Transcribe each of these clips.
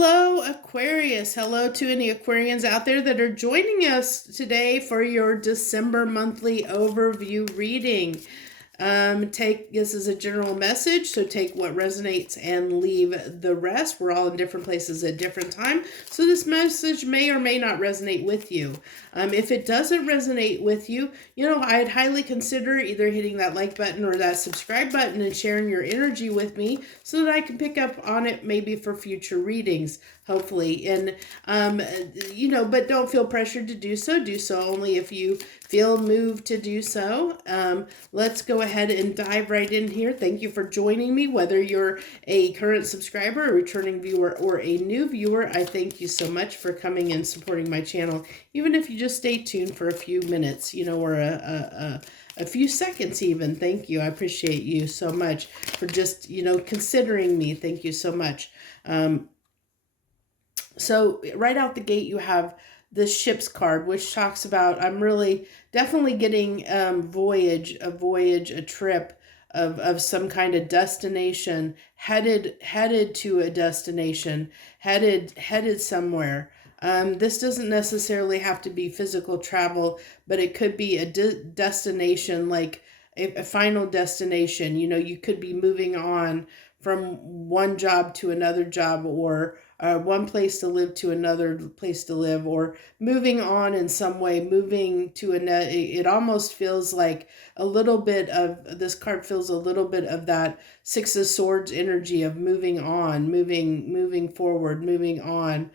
Hello, Aquarius. Hello to any Aquarians out there that are joining us today for your December monthly overview reading. Take this as a general message, so take what resonates and leave the rest. We're all in different places at different time, so this message may or may not resonate with you. If it doesn't resonate with you, I'd highly consider either hitting that like button or that subscribe button and sharing your energy with me so that I can pick up on it maybe for future readings, hopefully. And, but don't feel pressured to do so. Do so only if you feel moved to do so. Let's go ahead and dive right in here. Thank you for joining me, whether you're a current subscriber, a returning viewer, or a new viewer. I thank you so much for coming and supporting my channel, even if you just stay tuned for a few minutes, or a few seconds even. Thank you. I appreciate you so much for just, considering me. Thank you so much. So right out the gate, you have the ship's card, which talks about, I'm really definitely getting a trip of some kind of destination, headed to a destination, headed somewhere. This doesn't necessarily have to be physical travel, but it could be a destination, like a final destination. You could be moving on from one job to another job, or one place to live to another place to live, or moving on in some way, moving to another. It almost feels like a little bit of, this card feels a little bit of that Six of Swords energy of moving on, moving forward, moving on.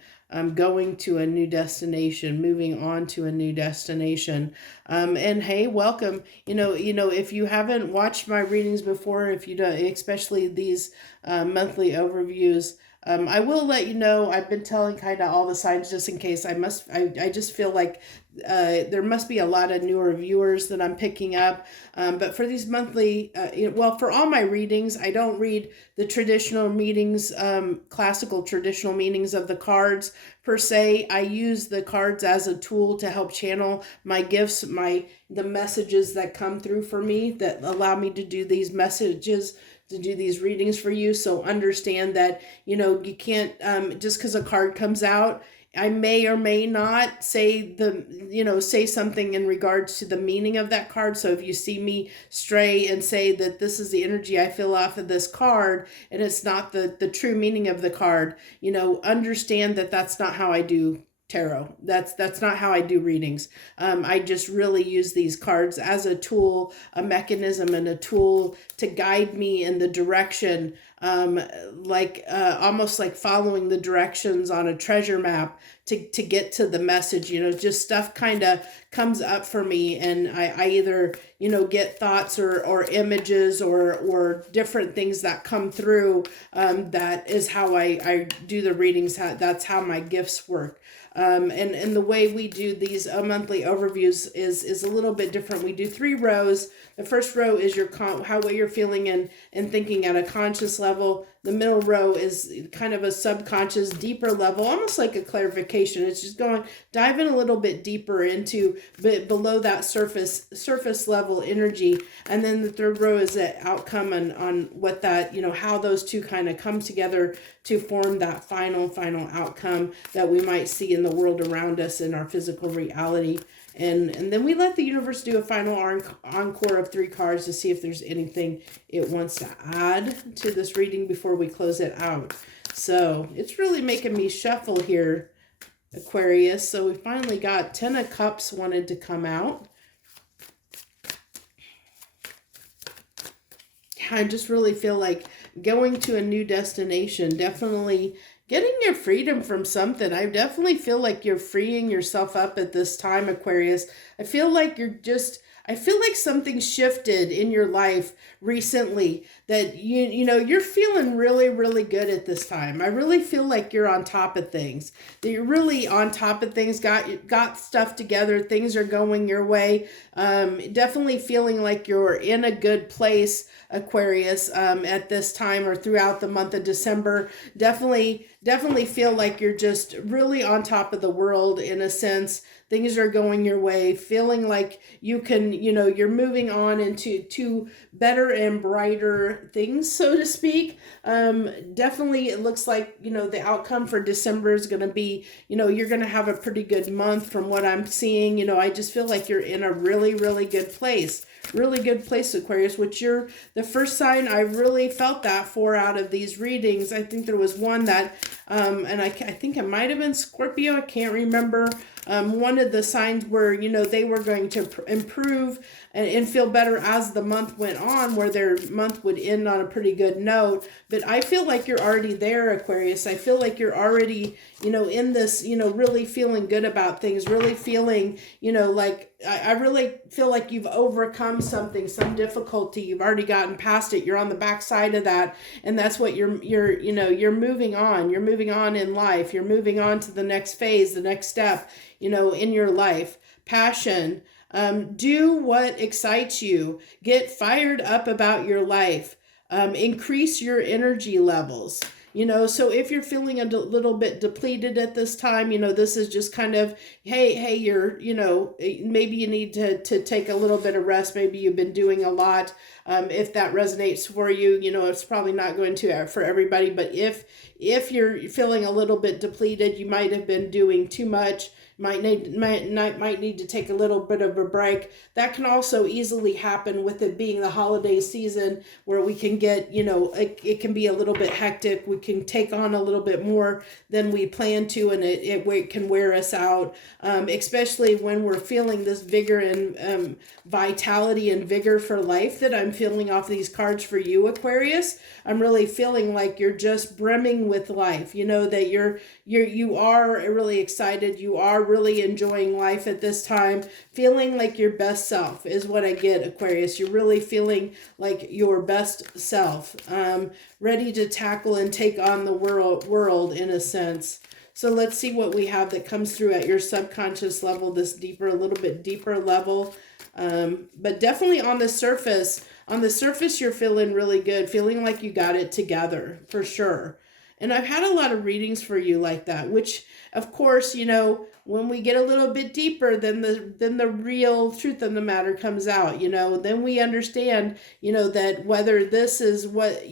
Going to a new destination, moving on to a new destination. And hey, welcome. If you haven't watched my readings before, if you don't, especially these monthly overviews, I will let you know. I've been telling kind of all the signs just in case. I just feel like there must be a lot of newer viewers that I'm picking up. But for these monthly, for all my readings, I don't read the traditional meanings, classical traditional meanings of the cards per se. I use the cards as a tool to help channel my gifts, the messages that come through for me that allow me to do these messages, to do these readings for you. So understand that, you can't, just because a card comes out, I may or may not say say something in regards to the meaning of that card. So if you see me stray and say that this is the energy I feel off of this card, and it's not the true meaning of the card, understand that that's not how I do tarot. That's not how I do readings. I just really use these cards as a tool, a mechanism, and a tool to guide me in the direction, almost like following the directions on a treasure map to get to the message. Just stuff kind of comes up for me, and I either get thoughts or images or different things that come through. That is how I do the readings. That's how my gifts work. And the way we do these monthly overviews is a little bit different. We do 3 rows. The first row is what you're feeling and thinking at a conscious level. The middle row is kind of a subconscious, deeper level, almost like a clarification. It's just diving a little bit deeper into below that surface level energy. And then the third row is the outcome on what that, how those two kind of come together to form that final outcome that we might see in the world around us in our physical reality. And then we let the universe do a final encore of 3 cards to see if there's anything it wants to add to this reading before we close it out. So it's really making me shuffle here, Aquarius. So we finally got 10 of Cups wanted to come out. I just really feel like going to a new destination, definitely getting your freedom from something. I definitely feel like you're freeing yourself up at this time, Aquarius. I feel like something shifted in your life recently that you're feeling really, really good at this time. I really feel like you're on top of things. That you're really on top of things, got stuff together, things are going your way. Definitely feeling like you're in a good place, Aquarius, at this time or throughout the month of December. Definitely feel like you're just really on top of the world in a sense. Things are going your way, feeling like you can, you're moving on into better and brighter better things, so to speak. Definitely it looks like, the outcome for December is going to be, you're going to have a pretty good month from what I'm seeing. I just feel like you're in a really, really good place. Really good place, Aquarius, which you're the first sign I really felt that for out of these readings. I think there was one that, and I think it might have been Scorpio, I can't remember. One of the signs where, they were going to improve and feel better as the month went on, where their month would end on a pretty good note. But I feel like you're already there, Aquarius. I feel like you're already, in this, really feeling good about things, really feeling, like I really feel like you've overcome something, some difficulty. You've already gotten past it. You're on the backside of that. And that's what you're moving on. You're moving on in life. You're moving on to the next phase, the next step, in your life. Passion. Do what excites you. Get fired up about your life. Increase your energy levels. So if you're feeling a little bit depleted at this time, this is just kind of, hey, you're, maybe you need to take a little bit of rest. Maybe you've been doing a lot. If that resonates for you, it's probably not going to for everybody. But if you're feeling a little bit depleted, you might have been doing too much. Might need to take a little bit of a break. That can also easily happen with it being the holiday season, where we can get, it can be a little bit hectic. We can take on a little bit more than we plan to, and it can wear us out, especially when we're feeling this vigor and vitality and vigor for life that I'm feeling off these cards for you, Aquarius. I'm really feeling like you're just brimming with life, that you are really excited. You are really enjoying life at this time, feeling like your best self is what I get, Aquarius. You're really feeling like your best self, ready to tackle and take on the world in a sense. So let's see what we have that comes through at your subconscious level, this deeper, a little bit deeper level. But definitely on the surface, you're feeling really good, feeling like you got it together for sure. And I've had a lot of readings for you like that, which of course, when we get a little bit deeper, then the real truth of the matter comes out, then we understand, that whether this is what,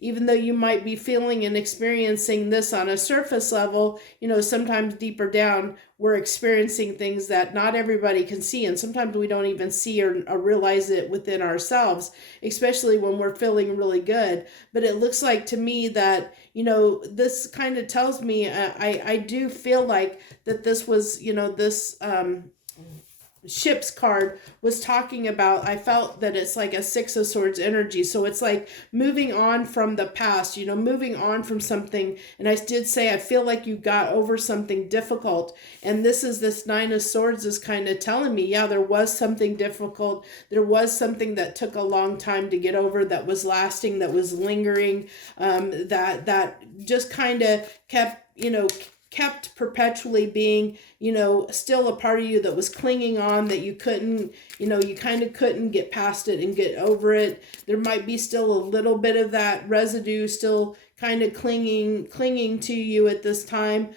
even though you might be feeling and experiencing this on a surface level, sometimes deeper down, we're experiencing things that not everybody can see. And sometimes we don't even see or realize it within ourselves, especially when we're feeling really good. But it looks like to me that, this kind of tells me, I do feel like that this was, this, ship's card was talking about, I felt that it's like a Six of Swords energy. So it's like moving on from the past, moving on from something. And I did say, I feel like you got over something difficult. And this Nine of Swords is kind of telling me, yeah, there was something difficult. There was something that took a long time to get over, that was lasting, that was lingering, that just kind of kept perpetually being, still a part of you that was clinging on, that you couldn't, you kind of couldn't get past it and get over it. There might be still a little bit of that residue still kind of clinging to you at this time,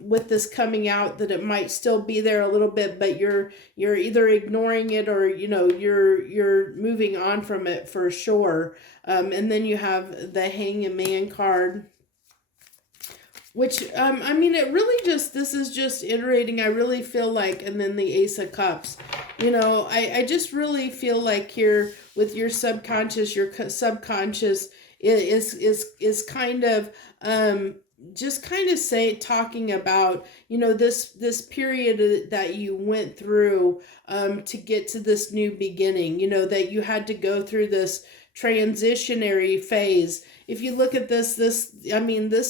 with this coming out, that it might still be there a little bit, but you're either ignoring it or, you're moving on from it for sure. And then you have the Hangman card, which, it really this is just iterating. I really feel like, and then the Ace of Cups, I just really feel like here with your subconscious is kind of, just kind of talking about, this period that you went through, to get to this new beginning, that you had to go through this transitionary phase. If you look at this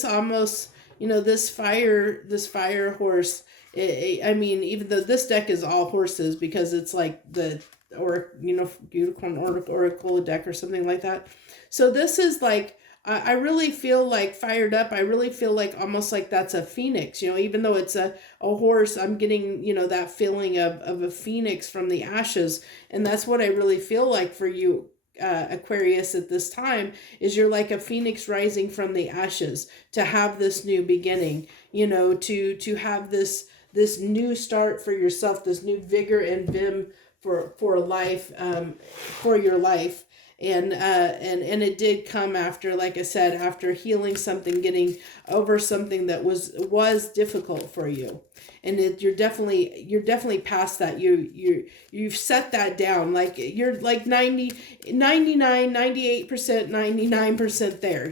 almost, this fire horse, even though this deck is all horses, because it's like the, or, unicorn oracle deck or something like that. So this is like, I really feel like fired up. I really feel like almost like that's a phoenix, even though it's a horse, I'm getting, that feeling of a phoenix from the ashes. And that's what I really feel like for you, Aquarius, at this time, is you're like a phoenix rising from the ashes to have this new beginning, to have this new start for yourself, this new vigor and vim for life, for your life. And it did come after, like I said, after healing something, getting over something that was difficult for you. And you're definitely past that. You've set that down. Like you're like 98%, 99% there.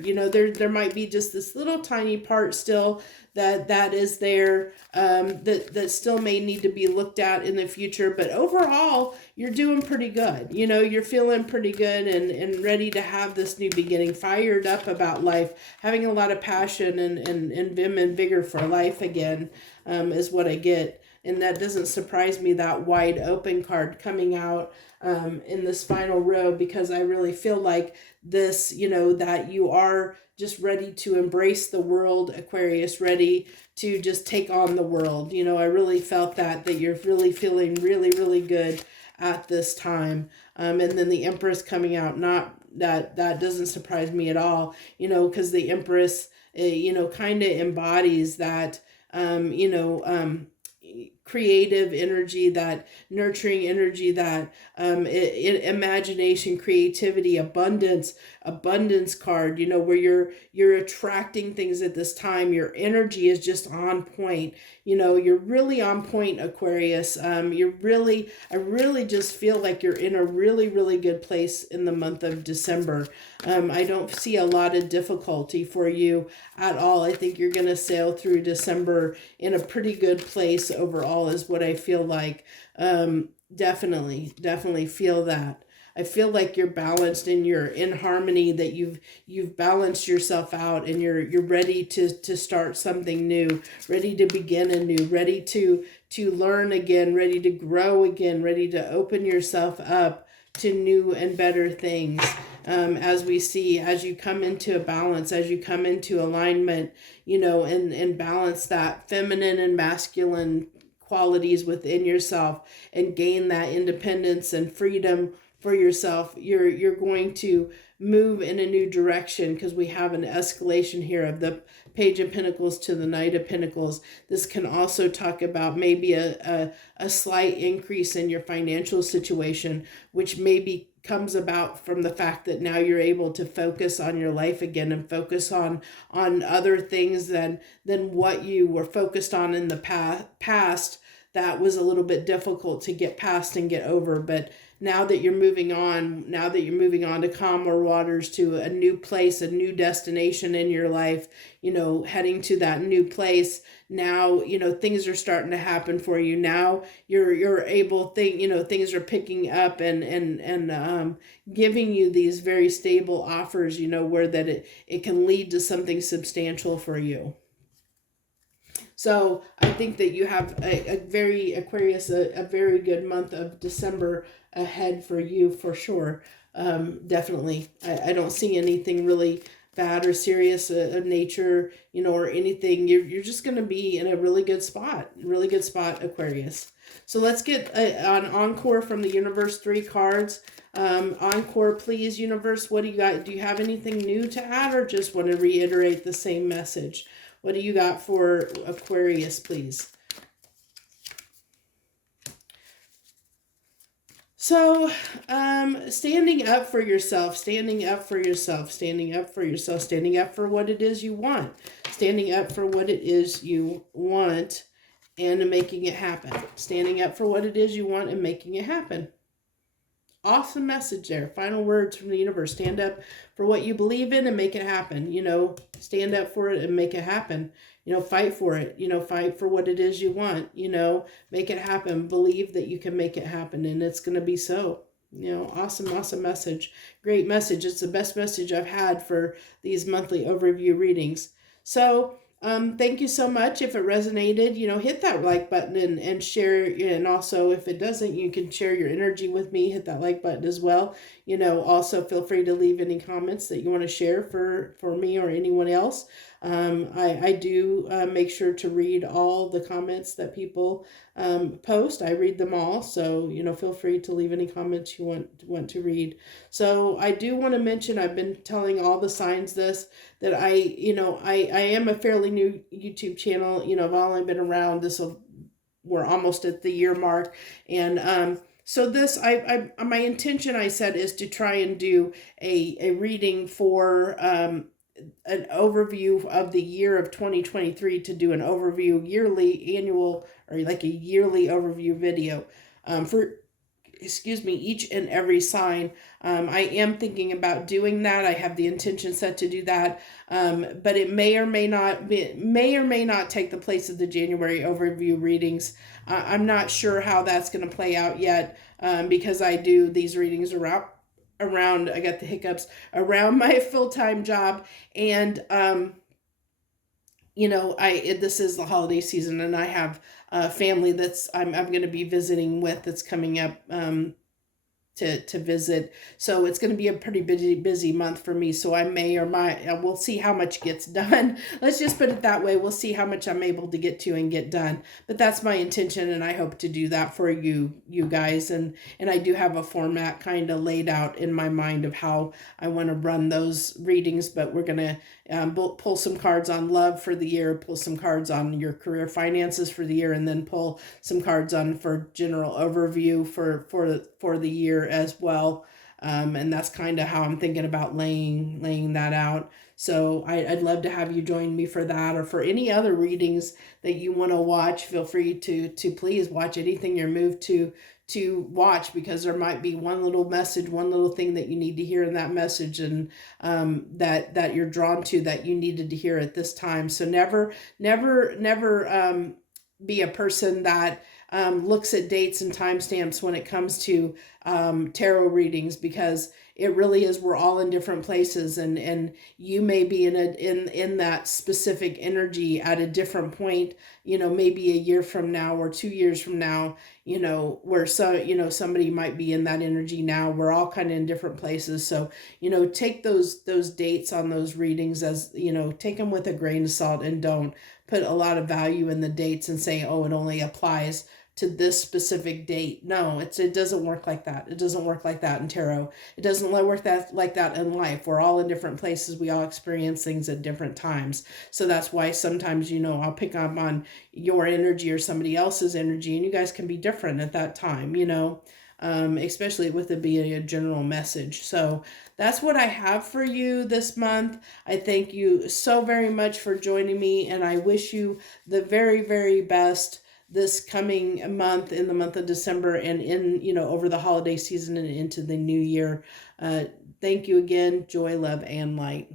There might be just this little tiny part still that is there, that still may need to be looked at in the future. But overall, you're doing pretty good. You're feeling pretty good and ready to have this new beginning, fired up about life, having a lot of passion and vim and vigor for life again, is what I get. And that doesn't surprise me, that wide open card coming out in this final row, because I really feel like this, that you are just ready to embrace the world, Aquarius, ready to just take on the world. I really felt that you're really feeling really, really good at this time. And then the Empress coming out, not that doesn't surprise me at all, because the Empress, kind of embodies that, creative energy, that nurturing energy, that imagination, creativity, abundance card, where you're attracting things at this time. Your energy is just on point. You're really on point, Aquarius. I really just feel like you're in a really, really good place in the month of December. I don't see a lot of difficulty for you at all. I think you're going to sail through December in a pretty good place overall, is what I feel like. Definitely feel that. I feel like you're balanced and you're in harmony, that you've balanced yourself out, and you're ready to start something new, ready to begin anew, ready to learn again, ready to grow again, ready to open yourself up to new and better things. As you come into a balance, as you come into alignment, and balance that feminine and masculine qualities within yourself, and gain that independence and freedom for yourself, you're going to move in a new direction, because we have an escalation here of the Page of Pentacles to the Knight of Pentacles. This can also talk about maybe a slight increase in your financial situation, which maybe comes about from the fact that now you're able to focus on your life again, and focus on other things than what you were focused on in the past. That was a little bit difficult to get past and get over. But now that you're moving on to calmer waters, to a new place, a new destination in your life, heading to that new place, now, things are starting to happen for you. Now you're able, things are picking up and giving you these very stable offers, where that it can lead to something substantial for you. So I think that you have a very, Aquarius, a very good month of December ahead for you, for sure. Definitely. I don't see anything really bad or serious of nature, or anything. You're just going to be in a really good spot, Aquarius. So let's get an encore from the universe, 3 cards. Encore, please, universe. What do you got? Do you have anything new to add, or just want to reiterate the same message? What do you got for Aquarius, please? So, standing up for yourself, standing up for what it is you want, standing up for what it is you want, and making it happen. Standing up for what it is you want and making it happen. Awesome message there. Final words from the universe. Stand up for what you believe in and make it happen. Stand up for it and make it happen. Fight for it. Fight for what it is you want. Make it happen. Believe that you can make it happen, and it's going to be so. Awesome message. Great message. It's the best message I've had for these monthly overview readings. So, thank you so much. If it resonated, hit that like button and share. And also, if it doesn't, you can share your energy with me. Hit that like button as well. Also feel free to leave any comments that you want to share for me or anyone else. I do make sure to read all the comments that people post. I read them all. So, feel free to leave any comments you want to read. So I do want to mention, I've been telling all the signs this, that I am a fairly new YouTube channel. I've only been around we're almost at the year mark. And So this, my intention, I said, is to try and do a reading for an overview of the year of 2023, to do an overview yearly, annual, or like a yearly overview video for, excuse me, each and every sign. I am thinking about doing that. I have the intention set to do that, but it may or may not take the place of the January overview readings. I'm not sure how that's going to play out yet, because I do these readings around, I got the hiccups, around my full-time job. And this is the holiday season, and I have family that's I'm going to be visiting with, that's coming up to visit. So it's going to be a pretty busy month for me. So I may or might, we'll see how much gets done. Let's just put it that way. We'll see how much I'm able to get to and get done. But that's my intention, and I hope to do that for you guys. And I do have a format kind of laid out in my mind of how I want to run those readings. But we're going to pull some cards on love for the year, pull some cards on your career finances for the year, and then pull some cards on for general overview for the year as well. And that's kind of how I'm thinking about laying that out. So I'd love to have you join me for that, or for any other readings that you want to watch. Feel free to please watch anything you're moved to watch, because there might be one little message, one little thing that you need to hear in that message, and that you're drawn to, that you needed to hear at this time. So never be a person that looks at dates and timestamps when it comes to tarot readings, because it really is, we're all in different places, and you may be in that specific energy at a different point, maybe a year from now or 2 years from now, where somebody might be in that energy now. We're all kind of in different places. So, take those dates on those readings as, take them with a grain of salt, and don't put a lot of value in the dates and say, oh, it only applies to this specific date. No, it doesn't work like that. It doesn't work like that in tarot. It doesn't work like that in life. We're all in different places. We all experience things at different times. So that's why sometimes, I'll pick up on your energy or somebody else's energy, and you guys can be different at that time, especially with it being a general message. So that's what I have for you this month. I thank you so very much for joining me, and I wish you the very, very best this coming month, in the month of December, and in, over the holiday season and into the new year. Thank you again. Joy, love, and light.